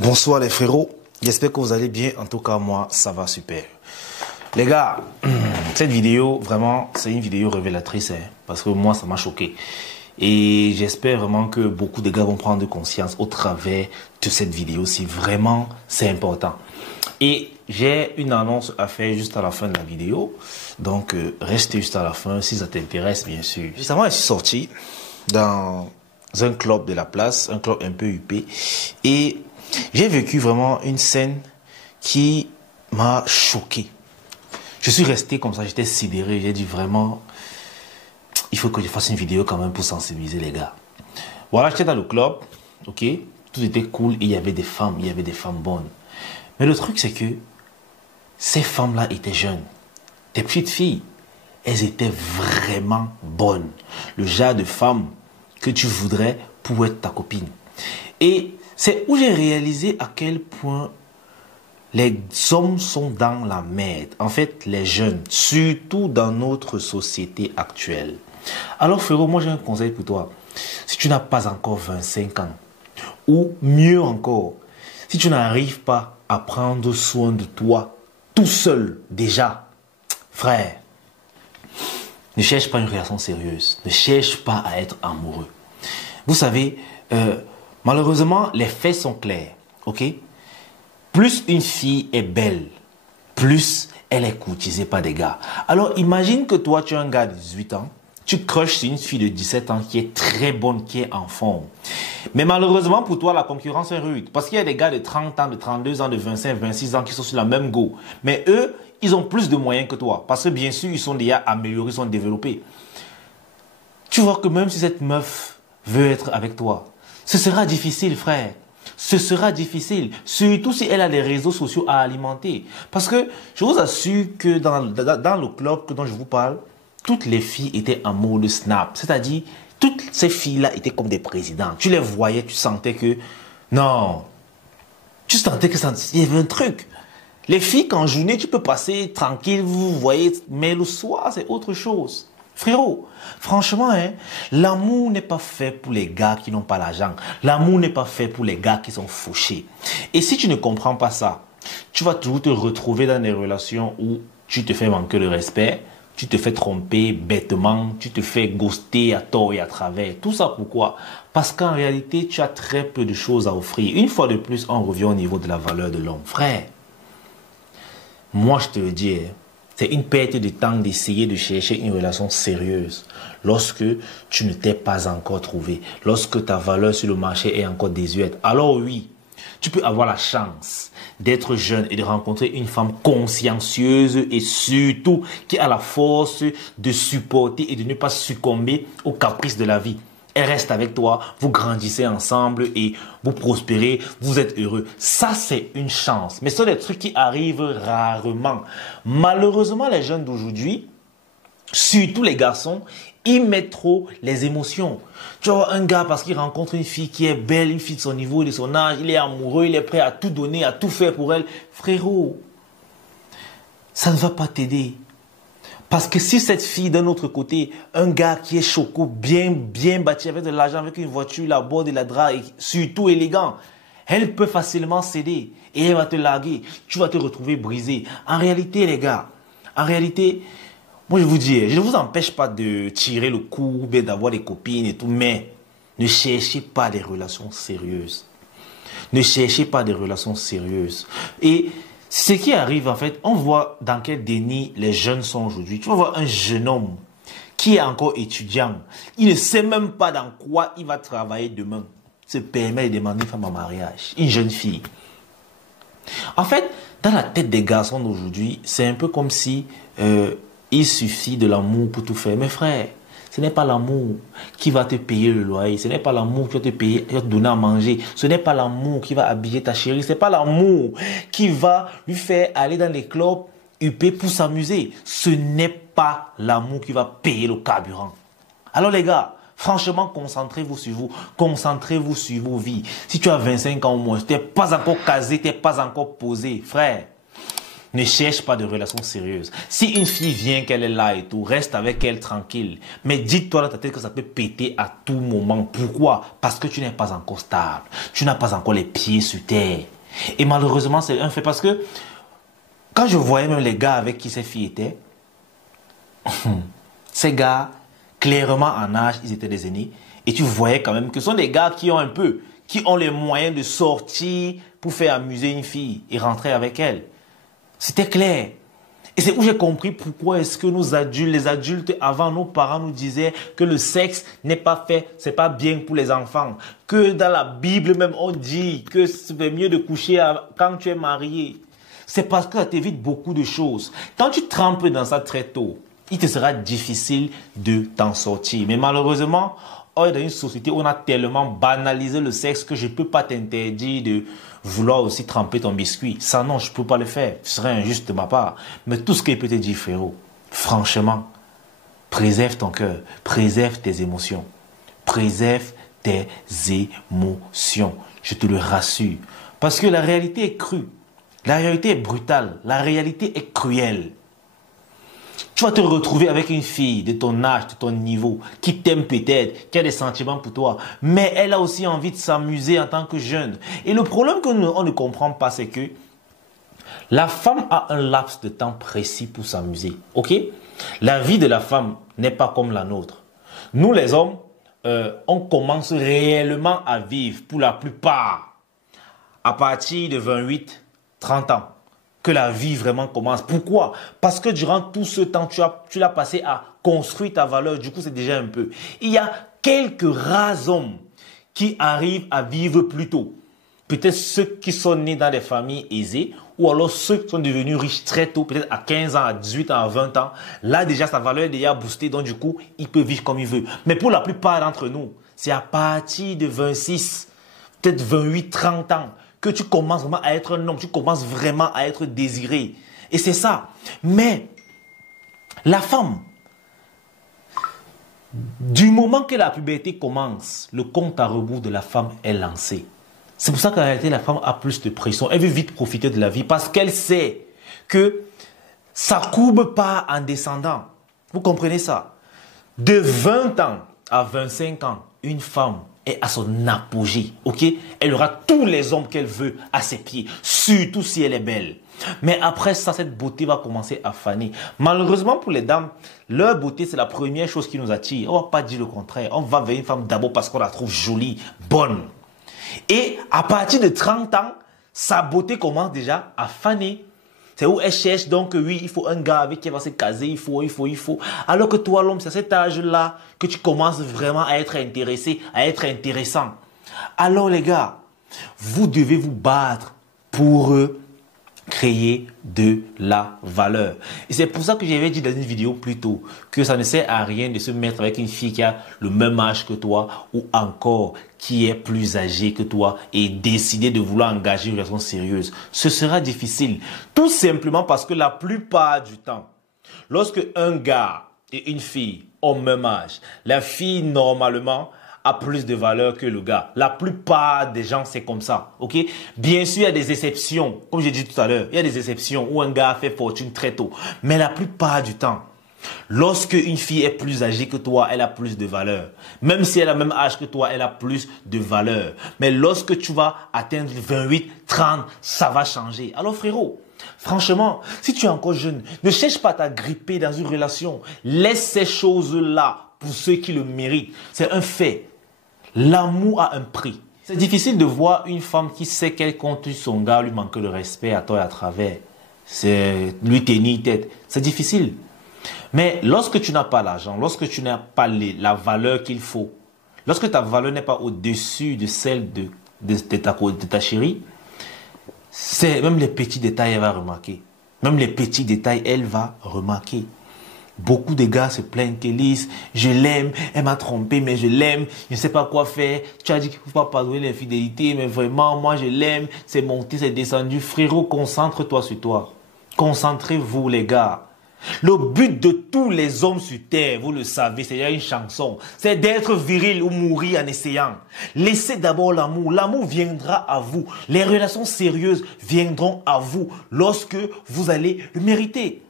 Bonsoir les frérots, j'espère que vous allez bien, en tout cas moi ça va super. Les gars, cette vidéo vraiment c'est une vidéo révélatrice parce que moi ça m'a choqué. Et j'espère vraiment que beaucoup de gars vont prendre conscience au travers de cette vidéo si vraiment c'est important. Et j'ai une annonce à faire juste à la fin de la vidéo, donc restez juste à la fin si ça t'intéresse bien sûr. Récemment je suis sorti dans un club de la place, un club un peu huppé et j'ai vécu vraiment une scène qui m'a choqué. Je suis resté comme ça, j'étais sidéré. J'ai dit vraiment, il faut que je fasse une vidéo quand même pour sensibiliser les gars. Voilà, j'étais dans le club, ok, tout était cool, et il y avait des femmes bonnes. Mais le truc c'est que ces femmes-là étaient jeunes. Des petites filles, elles étaient vraiment bonnes. Le genre de femme que tu voudrais pour être ta copine. Et c'est où j'ai réalisé à quel point les hommes sont dans la merde. En fait, les jeunes, surtout dans notre société actuelle. Alors frérot, moi j'ai un conseil pour toi. Si tu n'as pas encore 25 ans, ou mieux encore, si tu n'arrives pas à prendre soin de toi tout seul déjà, frère, ne cherche pas une relation sérieuse. Ne cherche pas à être amoureux. Vous savez, malheureusement, les faits sont clairs, ok? Plus une fille est belle, plus elle est courtisée par des gars. Alors imagine que toi, tu es un gars de 18 ans, tu crushes sur une fille de 17 ans qui est très bonne, qui est en forme. Mais malheureusement pour toi, la concurrence est rude. Parce qu'il y a des gars de 30 ans, de 32 ans, de 25, 26 ans qui sont sur la même go. Mais eux, ils ont plus de moyens que toi. Parce que bien sûr, ils sont déjà améliorés, ils sont développés. Tu vois que même si cette meuf veut être avec toi, ce sera difficile, frère. Ce sera difficile, surtout si elle a des réseaux sociaux à alimenter. Parce que je vous assure que dans le club dont je vous parle, toutes les filles étaient en mode snap. C'est-à-dire, toutes ces filles-là étaient comme des présidents. Tu les voyais, tu sentais que... Non. Tu sentais que il y avait un truc. Les filles, qu'en journée, tu peux passer tranquille, vous voyez, mais le soir, c'est autre chose. Frérot, franchement, hein, l'amour n'est pas fait pour les gars qui n'ont pas l'argent. L'amour n'est pas fait pour les gars qui sont fauchés. Et si tu ne comprends pas ça, tu vas toujours te retrouver dans des relations où tu te fais manquer de respect, tu te fais tromper bêtement, tu te fais ghoster à tort et à travers. Tout ça pourquoi? Parce qu'en réalité, tu as très peu de choses à offrir. Une fois de plus, on revient au niveau de la valeur de l'homme. Frère, moi je te le dis, c'est une perte de temps d'essayer de chercher une relation sérieuse lorsque tu ne t'es pas encore trouvé, lorsque ta valeur sur le marché est encore désuète. Alors oui, tu peux avoir la chance d'être jeune et de rencontrer une femme consciencieuse et surtout qui a la force de supporter et de ne pas succomber aux caprices de la vie. Elle reste avec toi, vous grandissez ensemble et vous prospérez, vous êtes heureux. Ça, c'est une chance. Mais ce sont des trucs qui arrivent rarement. Malheureusement, les jeunes d'aujourd'hui, surtout les garçons, ils mettent trop les émotions. Tu vois, un gars, parce qu'il rencontre une fille qui est belle, une fille de son niveau et de son âge, il est amoureux, il est prêt à tout donner, à tout faire pour elle. Frérot, ça ne va pas t'aider. Parce que si cette fille, d'un autre côté, un gars qui est choco, bien bâti, avec de l'argent, avec une voiture, la borde et la drap, et surtout élégant, elle peut facilement céder et elle va te larguer. Tu vas te retrouver brisé. En réalité, les gars, en réalité, moi je vous dis, je ne vous empêche pas de tirer le coup, d'avoir des copines et tout, mais ne cherchez pas des relations sérieuses. Ne cherchez pas des relations sérieuses. Et ce qui arrive, en fait, on voit dans quel déni les jeunes sont aujourd'hui. Tu vas voir un jeune homme qui est encore étudiant. Il ne sait même pas dans quoi il va travailler demain. Il se permet de demander une femme en mariage. Une jeune fille. En fait, dans la tête des garçons d'aujourd'hui, c'est un peu comme si il suffit de l'amour pour tout faire. Mes frères, ce n'est pas l'amour qui va te payer le loyer. Ce n'est pas l'amour qui va te payer, qui va te donner à manger. Ce n'est pas l'amour qui va habiller ta chérie. Ce n'est pas l'amour qui va lui faire aller dans les clubs huppés pour s'amuser. Ce n'est pas l'amour qui va payer le carburant. Alors les gars, franchement, concentrez-vous sur vous. Concentrez-vous sur vos vies. Si tu as 25 ans au moins, tu n'es pas encore casé, tu n'es pas encore posé. Frère, Ne cherche pas de relation sérieuse. Si une fille vient, qu'elle est là et tout, reste avec elle tranquille. Mais dis-toi dans ta tête que ça peut péter à tout moment. Pourquoi? Parce que tu n'es pas encore stable. Tu n'as pas encore les pieds sur terre. Et malheureusement, c'est un fait parce que quand je voyais même les gars avec qui ces filles étaient, ces gars, clairement en âge, ils étaient des aînés. Et tu voyais quand même que ce sont des gars qui ont les moyens de sortir pour faire amuser une fille et rentrer avec elle. C'était clair. Et c'est où j'ai compris pourquoi est-ce que les adultes, avant, nos parents nous disaient que le sexe n'est pas fait, c'est pas bien pour les enfants. Que dans la Bible même, on dit que c'est mieux de coucher quand tu es marié. C'est parce que ça t'évite beaucoup de choses. Quand tu trempes dans ça très tôt, il te sera difficile de t'en sortir. Mais malheureusement, on est dans une société où on a tellement banalisé le sexe que je ne peux pas t'interdire de vouloir aussi tremper ton biscuit. Ça, non, je ne peux pas le faire. Ce serait injuste de ma part. Mais tout ce qu'il peut te dire, frérot, franchement, préserve ton cœur, préserve tes émotions. Préserve tes émotions. Je te le rassure. Parce que la réalité est crue. La réalité est brutale. La réalité est cruelle. Tu vas te retrouver avec une fille de ton âge, de ton niveau, qui t'aime peut-être, qui a des sentiments pour toi, mais elle a aussi envie de s'amuser en tant que jeune. Et le problème qu'on ne comprend pas, c'est que la femme a un laps de temps précis pour s'amuser. Ok? La vie de la femme n'est pas comme la nôtre. Nous, les hommes, on commence réellement à vivre, pour la plupart, à partir de 28, 30 ans. Que la vie vraiment commence. Pourquoi? Parce que durant tout ce temps, tu l'as passé à construire ta valeur. Du coup, c'est déjà un peu. Il y a quelques rares hommes qui arrivent à vivre plus tôt. Peut-être ceux qui sont nés dans des familles aisées ou alors ceux qui sont devenus riches très tôt, peut-être à 15 ans, à 18 ans, à 20 ans. Là, déjà, sa valeur est déjà boostée. Donc, du coup, il peut vivre comme il veut. Mais pour la plupart d'entre nous, c'est à partir de 26, peut-être 28, 30 ans que tu commences vraiment à être un homme, tu commences vraiment à être désiré. Et c'est ça. Mais la femme, du moment que la puberté commence, le compte à rebours de la femme est lancé. C'est pour ça qu'en réalité, la femme a plus de pression. Elle veut vite profiter de la vie parce qu'elle sait que ça ne courbe pas en descendant. Vous comprenez ça? De 20 ans à 25 ans, une femme est à son apogée, ok? Elle aura tous les hommes qu'elle veut à ses pieds, surtout si elle est belle. Mais après ça, cette beauté va commencer à faner. Malheureusement pour les dames, leur beauté, c'est la première chose qui nous attire. On ne va pas dire le contraire. On va vers une femme d'abord parce qu'on la trouve jolie, bonne. Et à partir de 30 ans, sa beauté commence déjà à faner. C'est où elle cherche donc, oui, il faut un gars avec qui elle va se caser, il faut. Alors que toi, l'homme, c'est à cet âge-là que tu commences vraiment à être intéressé, à être intéressant. Alors les gars, vous devez vous battre pour créer de la valeur. Et c'est pour ça que j'avais dit dans une vidéo plus tôt que ça ne sert à rien de se mettre avec une fille qui a le même âge que toi ou encore qui est plus âgée que toi et décider de vouloir engager une relation sérieuse. Ce sera difficile. Tout simplement parce que la plupart du temps, lorsque un gars et une fille ont le même âge, la fille normalement a plus de valeur que le gars. La plupart des gens, c'est comme ça. Ok? Bien sûr, il y a des exceptions. Comme j'ai dit tout à l'heure, il y a des exceptions où un gars a fait fortune très tôt. Mais la plupart du temps, lorsque une fille est plus âgée que toi, elle a plus de valeur. Même si elle a le même âge que toi, elle a plus de valeur. Mais lorsque tu vas atteindre 28, 30, ça va changer. Alors frérot, franchement, si tu es encore jeune, ne cherche pas à t'agripper dans une relation. Laisse ces choses-là pour ceux qui le méritent. C'est un fait. L'amour a un prix. C'est difficile de voir une femme qui sait qu'elle compte son gars, lui manque de respect à toi et à travers. C'est lui tenir tête. C'est difficile. Mais lorsque tu n'as pas l'argent, lorsque tu n'as pas la valeur qu'il faut, lorsque ta valeur n'est pas au-dessus de celle de ta chérie, c'est même les petits détails, elle va remarquer. Même les petits détails, elle va remarquer. Beaucoup de gars se plaignent qu'Élise, je l'aime, elle m'a trompé, mais je l'aime, je ne sais pas quoi faire. Tu as dit qu'il ne faut pas pardonner l'infidélité, mais vraiment, moi je l'aime, c'est monté, c'est descendu. Frérot, concentre-toi sur toi. Concentrez-vous les gars. Le but de tous les hommes sur terre, vous le savez, c'est une chanson, c'est d'être viril ou mourir en essayant. Laissez d'abord l'amour, l'amour viendra à vous. Les relations sérieuses viendront à vous lorsque vous allez le mériter.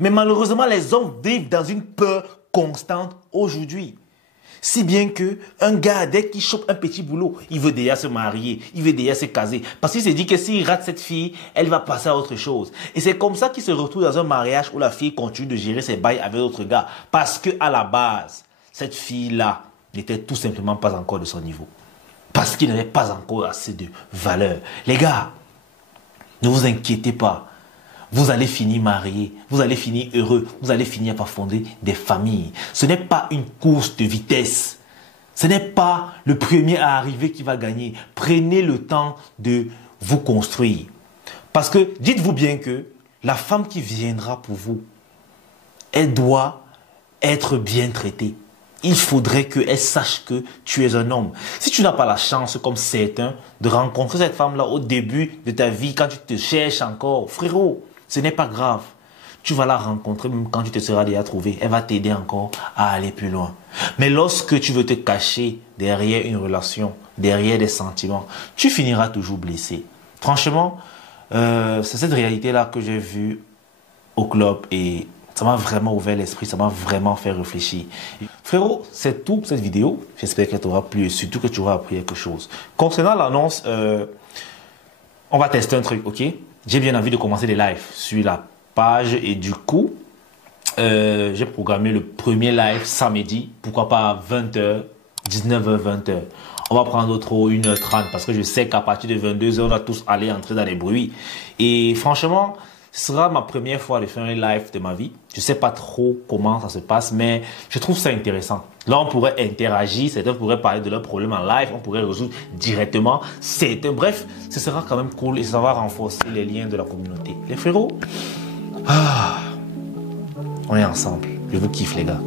Mais malheureusement, les hommes vivent dans une peur constante aujourd'hui. Si bien que un gars, dès qu'il chope un petit boulot, il veut déjà se marier, il veut déjà se caser. Parce qu'il se dit que s'il rate cette fille, elle va passer à autre chose. Et c'est comme ça qu'il se retrouve dans un mariage où la fille continue de gérer ses bails avec d'autres gars. Parce que à la base, cette fille-là n'était tout simplement pas encore de son niveau. Parce qu'il n'avait pas encore assez de valeur. Les gars, ne vous inquiétez pas. Vous allez finir marié, vous allez finir heureux, vous allez finir par fonder des familles. Ce n'est pas une course de vitesse. Ce n'est pas le premier à arriver qui va gagner. Prenez le temps de vous construire. Parce que dites-vous bien que la femme qui viendra pour vous, elle doit être bien traitée. Il faudrait qu'elle sache que tu es un homme. Si tu n'as pas la chance, comme certains, de rencontrer cette femme-là au début de ta vie, quand tu te cherches encore, frérot, ce n'est pas grave. Tu vas la rencontrer même quand tu te seras déjà trouvé. Elle va t'aider encore à aller plus loin. Mais lorsque tu veux te cacher derrière une relation, derrière des sentiments, tu finiras toujours blessé. Franchement, c'est cette réalité-là que j'ai vue au club et ça m'a vraiment ouvert l'esprit, ça m'a vraiment fait réfléchir. Frérot, c'est tout pour cette vidéo. J'espère qu'elle t'aura plu et surtout que tu auras appris quelque chose. Concernant l'annonce, on va tester un truc, ok? J'ai bien envie de commencer des lives sur la page et du coup, j'ai programmé le premier live samedi, pourquoi pas à 20h, 19h, 20h. On va prendre trop 1h30 parce que je sais qu'à partir de 22h, on va tous aller entrer dans les bruits. Et franchement, ce sera ma première fois de faire un live de ma vie. Je ne sais pas trop comment ça se passe, mais je trouve ça intéressant. Là, on pourrait interagir, certains pourraient parler de leurs problèmes en live, on pourrait résoudre directement. Bref, ce sera quand même cool et ça va renforcer les liens de la communauté. Les frérots, on est ensemble. Je vous kiffe, les gars.